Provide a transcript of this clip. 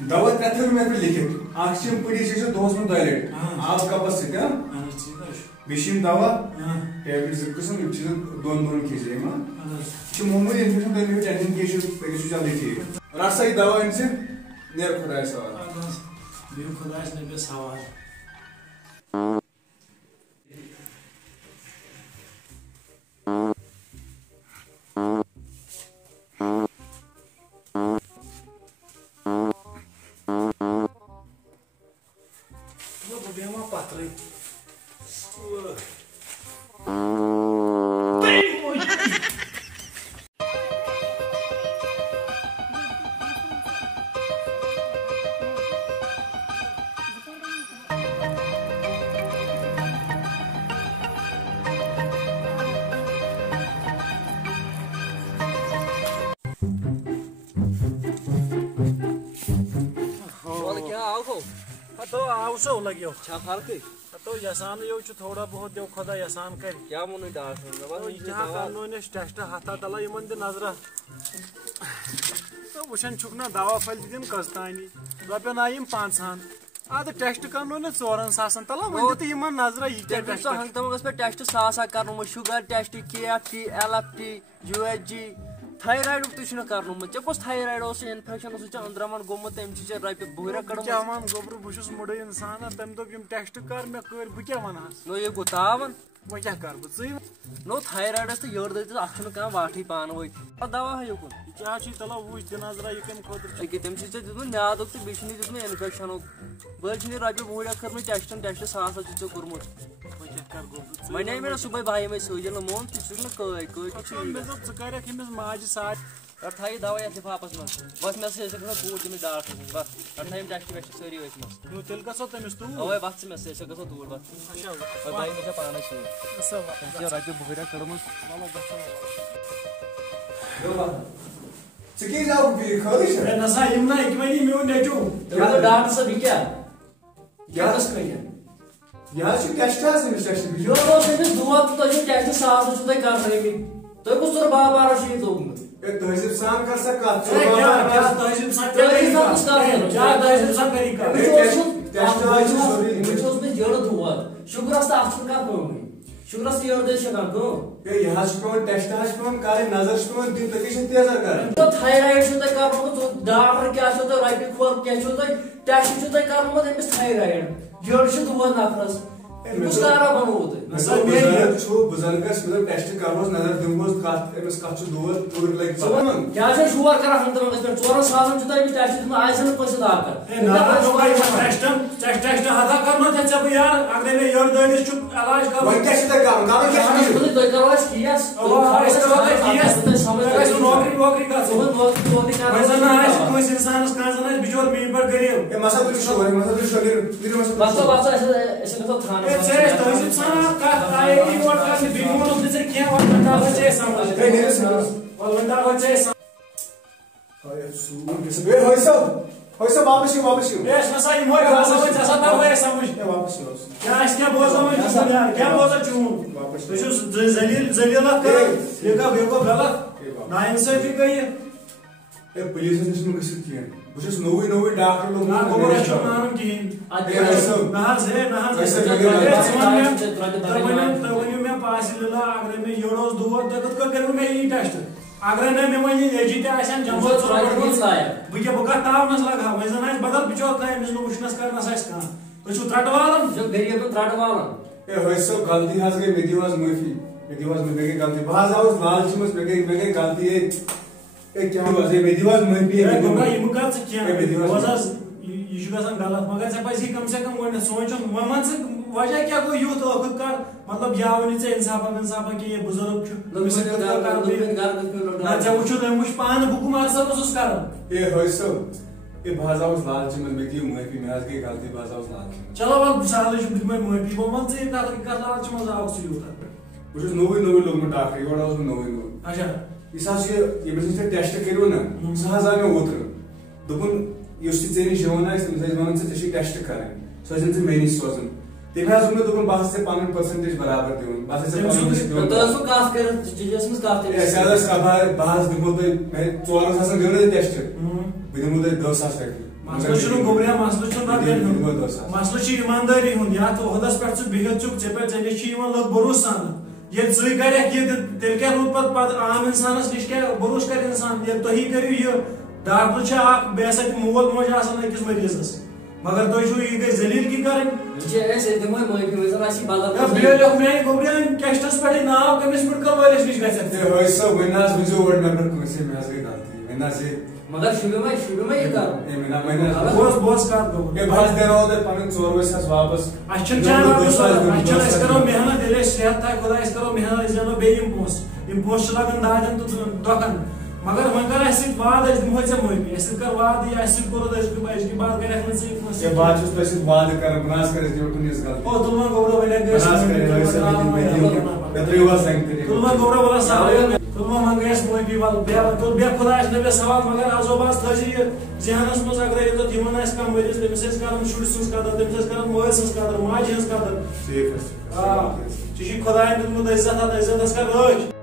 دوا ترٛےٚ مےٚ پٮ۪ٹھ لیکھِتھ اکھ چھِ یِم پٔڈی چھِ دۄہس منٛز 2 لٹہِ آب کپس سۭتۍ بیٚیہِ چھِ یِم دوا ٹیبلِٹ 2 قٕسم یِم چھِ 2 دۄہن کھیٚزِ یِم یہِ چھِ معموٗلی اِنفیکشن تُہۍ مہٕ ہیٚیِو ٹینشن کینٛہہ تُہۍ گٔژھِو جلدی ٹھیٖک رٹ سا یہِ دوا أمۍ ژٕ نیرٕ خۄدایس حوالہٕ بِہِو خۄدایس نبِیَس حوالہٕ پتھرٕے تو آو سو لگیو چھا فرقٕے تو یسان یو تھوڑا بہت دیو خدا یسان کر کیا ووٚنُے ڈاکٹرن جہاں کرنو نش ٹیسٹ ہتھا تلا یمن دِ نظرہ تو وچھن چھُکھ نا دوا پھلہِ دِم کٔژتانی رۄپین آیہِ یِم 500 ادٕ ٹیسٹ کرنو نہ 4 ساسن تلا ؤنۍ دِتہٕ یمن نظرہ یہِ کیٛاہ ٹیسٹ ہنگ تمگس پہ ٹیسٹ ساسا کرنومُت sugar test KFT LFT UHG تھایرایڈُک تہِ چھُنہٕ کرنومُت ژےٚ کُس تھایرایڈ اوس انفیکشن اوس ژےٚ أنٛدرمن گوٚمُت تٔمۍ چھِ ژےٚ رۄپیہِ 2 کڑمٕژ کیٛاہ وَن گوٚبرٕ بہٕ چھُس مُڈٕ اِنسان تٔمۍ دوٚپ یِم ٹیسٹ کر مےٚ کٔرۍ بہٕ کیٛاہ وَنہس نو یہِ گوٚو تاون وۄنۍ کیٛاہ کرٕ بہٕ ژٕے نو تھایرایڈس تہٕ یٔڈ دٔدِس اتھ چھُنہٕ کانٛہہ واٹھٕے پانہٕ ؤنۍ دوا ہیٚوکُن یہِ کیٛاہ چھُے تلا وٕچھ دِ نظرہ یہِ کمہِ خٲطرٕ أکیٛاہ تٔمۍ چھُے ژےٚ دیُتمُت میادُک تہٕ بیٚیہِ چھُنٕے دیُتمُت انفیکشنُک بٔلۍ چھُنٕے رۄپیہِ 20 کٔرمٕژ ٹیسٹ 100 چھُ ژےٚ کوٚرمُت وۄنۍ کیٛاہ کرٕ گوٚبرٕ وۄنۍ آیہِ مےٚ صُبحٲے بہہ یِمے سۭتۍ ییٚلہِ نہٕ مون ژٕ چھُکھ نہٕ کٲے چھُ مےٚ دوٚپ ژٕ کَرکھ أمِس ماجہِ ساتھ پٮ۪ٹھ تھایہِ دوا یتھ لِفاپس منٛز بس مےٚ سۭتۍ ژٕ گژھو توٗرۍ تٔمِس ڈاکٹر نِش بس پٮ۪ٹھ تھٲیِم ٹیسٹ ویسٹ سٲری أتھۍ منٛز تیٚلہِ گژھو تٔمِس توٗرۍ اوے وَتھ ژٕ مےٚ سۭتۍ أسۍ گژھو توٗرۍ بس بہٕ مےٚ چھےٚ پانے سۭتۍ تٔمۍ چھِ رۄپیہِ 2 کٔڑمٕژ ژٕ کیٛازِ آوُکھ بیٚیہِ خٲرٕے چھا نسا یِم نا یہِ وَنی میون نیٚچوٗ ڈاکٹر صٲب یہِ کیٛاہ یہِ حظ یہِ حظ چھُ ٹیسٹ حظ أمِس ٹیسٹ یورٕ اوس أمِس دود تہٕ تۄہہِ چھُو ٹیسٹ 100 چھُو تۄہہِ کرنٲومٕتۍ تۄہہِ کُس ژور بارا چھُ یہِ لوگمُت تہذیب سان کر سا کتھ تہذیب سان کٔری کتھ أمِس چھُ اوسمُت یٔڈ دود شُگرس تہٕ اتھ چھُنہٕ کانٛہہ کٲمٕے شُگرس تہٕ یٔڈ دٲدۍ چھِ ہٮ۪کان کٲم یہِ حظ چھُ پیٚوان ٹیسٹ حظ چھُ پیٚوان کرٕنۍ نظر چھِ پیٚوان دِنۍ تُہۍ کیٛاہ چھِو تیزر کران تھایرایڈ چھُو تۄہہِ کرنومُت ڈاکٹر کیٛاہ چھُو تۄہہِ رۄپیہِ کھور کیٛاہ چھُو تۄہہِ ٹیسٹ چھُو تۄہہِ کرنومُت أمِس تھایرایڈ یٔڈ چھِ دود نفرس کُس کارا بنووُ تۄہہِ بُزرگس ٹیسٹ کرہوس نظر دِمہوس کتھ أمِس کتھ چھُ دود توٗرۍ لگہِ کیٛاہ چھِ شور کران ہنٛگتہٕ منٛگس پٮ۪ٹھ 4 ساسن چھُ تۄہہِ أمِس ٹیسٹ دیُتمُت آسہِ نہٕ کٲنٛسہِ ٹیسٹ ہتھا کرنو ژےٚ بہٕ یار اگرے مےٚ یٔڈ دٲدِس چھُ علاج کرُن وۄنۍ کیٛاہ چھُ تۄہہِ کرُن کرُن کیٛاہ چھُ تُہۍ کرو اَسہِ کیس نوکری ووکری کر زن آسہِ کٲنٛسہِ انسانس کانٛہہ زن آسہِ بِچور میٛٲنۍ پٲٹھۍ غریٖب ہے مسا تُلِو شور مسا تُلِو شور بسو بسو أسۍ گژھو تھانس تہذیب سان کتھ آیے یور کرنہِ بیٚیہِ ووٚنُکھ نہٕ ژےٚ کینٛہہ وۄنۍ ترٛاوَے ژےٚ أسۍ سمجھ وۄنۍ ترٛاوَے ژےٚ أسۍ واپس یِو نسا یِمو ہسا ترٛاوَے أسۍ سمجھ کیٛاہ اَسہِ کیٛاہ بوزو وۄنۍ کیٛاہ بوزو چون تُہۍ چھِو ذلیٖلت کران یہِ گوٚو غلط نا اِنصٲفی گٔے یہِ پُلیٖسس نِش مہٕ گٔژھِو کینٛہہ بہٕ چھُس نوٚوُے ڈاکٹر نہ گوٚبُر چھُنہٕ مانُن کِہیٖنۍ نہ حظ تُہۍ ؤنِو مےٚ پاسہِ لِلا اگرے مےٚ یٔڈ اوس دود تُہۍ کِتھ کٔنۍ کٔرِو مےٚ یی ٹیسٹ اگرے نہٕ مےٚ وۄنۍ یہِ ایجی تہِ آسن جمع بہٕ کیٛاہ بہٕ کتھ تاونس لگہٕ وۄنۍ زن آسہِ بدل بِچور کانٛہہ أمِس نہٕ وٕچھنس کرنس آسہِ کانٛہہ تُہۍ چھِو ترٛٹہٕ والان ہے صٲب غلطی حظ گٔے مےٚ دِیِو حظ معٲفی مےٚ دِیِو حظ مےٚ گٔے غلطی بہٕ حظ آوُس لالچہِ منٛز مےٚ گٔے غلطی ہے کیٛاہ حظ مےٚ دِیِو حظ معٲفی یِم کر ژٕ کینٛہہ بوز حظ یہِ چھُ گژھان غلط مگر ژےٚ پزی کم سے کم گۄڈٕنیتھ سونٛچُن وۄنۍ ون ژٕ وجہ کیٛاہ گوٚو یُتھ ٲخٕر کار مطلب یاو نہٕ ژےٚ انصافا کہِ یہِ بُزرگ چھُ أمِس سۭتۍ کِتھ کٔنۍ کرٕ بہٕ نہ ژےٚ وٕچھُتھ أمۍ وٕچھ پانہٕ بہٕ کٕم اکثر اوسُس کران ہے حٲج صٲب ہے بہٕ حظ آوُس لالچہِ منٛز مےٚ دِیِو معٲفی مےٚ حظ گٔے غلطی بہٕ حظ آوُس لالچہِ منٛز چلو وۄنۍ سہلٕے چھُ بہٕ دِمے معٲفی وۄنۍ ون ژٕ یہِ کتھ لالچہِ منٛز آوُکھ ژٕ یوٗتاہ بہٕ چھُس نوٚوُے لوٚگمُت ڈاکٹر یور آوُس بہٕ نوٚوُے اچھا یُس حظ یہِ ییٚمِس نِش تُہۍ ٹیسٹ کٔرِو نا سُہ حظ آو مےٚ اوترٕ دوٚپُن یُس تہِ ژےٚ نِش یِوان آسہِ تٔمِس ٲسۍ وَنان ژےٚ چھُے ٹیسٹ کرٕنۍ سُہ ٲسِن ژٕ مےٚ نِش سوزُن تٔمۍ حظ ووٚن مےٚ دوٚپُن بہٕ ہسا ژےٚ پنُن پٔرسنٹیج برابر دِوان بہٕ ہسا ژےٚ بہٕ حظ دِمہو تۄہہِ 4 ساسن دِیو نا تۄہہِ ٹیسٹ بہٕ دِمہو تۄہہِ 10,000 رۄپیہِ مسلہ چھُنہٕ گوبریا مسلہ چھُنہٕ رۄپین ہُنٛد مسلہ چھُ ایماندٲری ہُنٛد یتھ عہدس پٮ۪ٹھ ژٕ بِہِتھ چھُکھ ژےٚ پٮ۪ٹھ ژےٚ نِش چھِ یِوان لُکھ بروسہٕ سان ییٚلہِ ژٕے کرکھ یہِ تیٚلہِ کیٛاہ روٗد پتہٕ عام انسانس نِش کیٛاہ بروسہٕ کرِ انسان ییٚلہِ تُہی کٔرِو یہِ ڈاکٹر چھُ اکھ بیٚیہِ ہسا چھُ مول موج آسان أکِس مٔریٖضس مگر تُہۍ چھِو یہِ گٔے ذلیٖل کرٕنۍ بیٚیہِ لیوٚکھ میانہِ گوبریٛا ٹیسٹس پٮ۪ٹھٕے ناو کٔمِس میڈکل وٲلِس نِش گژھکھ مگر بوز کتھ اَسہِ چھُنہٕ جان أسۍ کرو محنت ییٚلہِ أسۍ صحت تھایہِ خۄدا أسۍ کرو محنت أسۍ زینو بیٚیہِ یِم پونٛسہٕ چھِ لگان دادٮ۪ن تہٕ دۄکھن مگر وۄنۍ کر اَسہِ سۭتۍ وعدٕ أسۍ دِمہوے ژےٚ معٲفی اَسہِ سۭتۍ کر وعدٕ یہِ اَسہِ سۭتۍ کوٚرُتھ أزکہِ بعد کرکھ نہٕ ژٕ یہِ تُلوان گوبرا تُلوان وۄنۍ گٔے اَسہِ معٲفی ول بیٚیہِ خۄدایس نبی سوال مگر آزو باز تھٲیزِ یہِ ذہنس منٛز اگرے یوٚتتھ یِوان آسہِ کانٛہہ مٔرِض تٔمِس ٲسۍ کران شُرۍ سٕنٛز قدر تٔمِس ٲسۍ کران مٲلۍ سٕنٛز قدر ماجہِ ہٕنٛز قدر ژےٚ چھُے خۄداین دیُتمُت عزت اتھ عزتس کر رٲچھ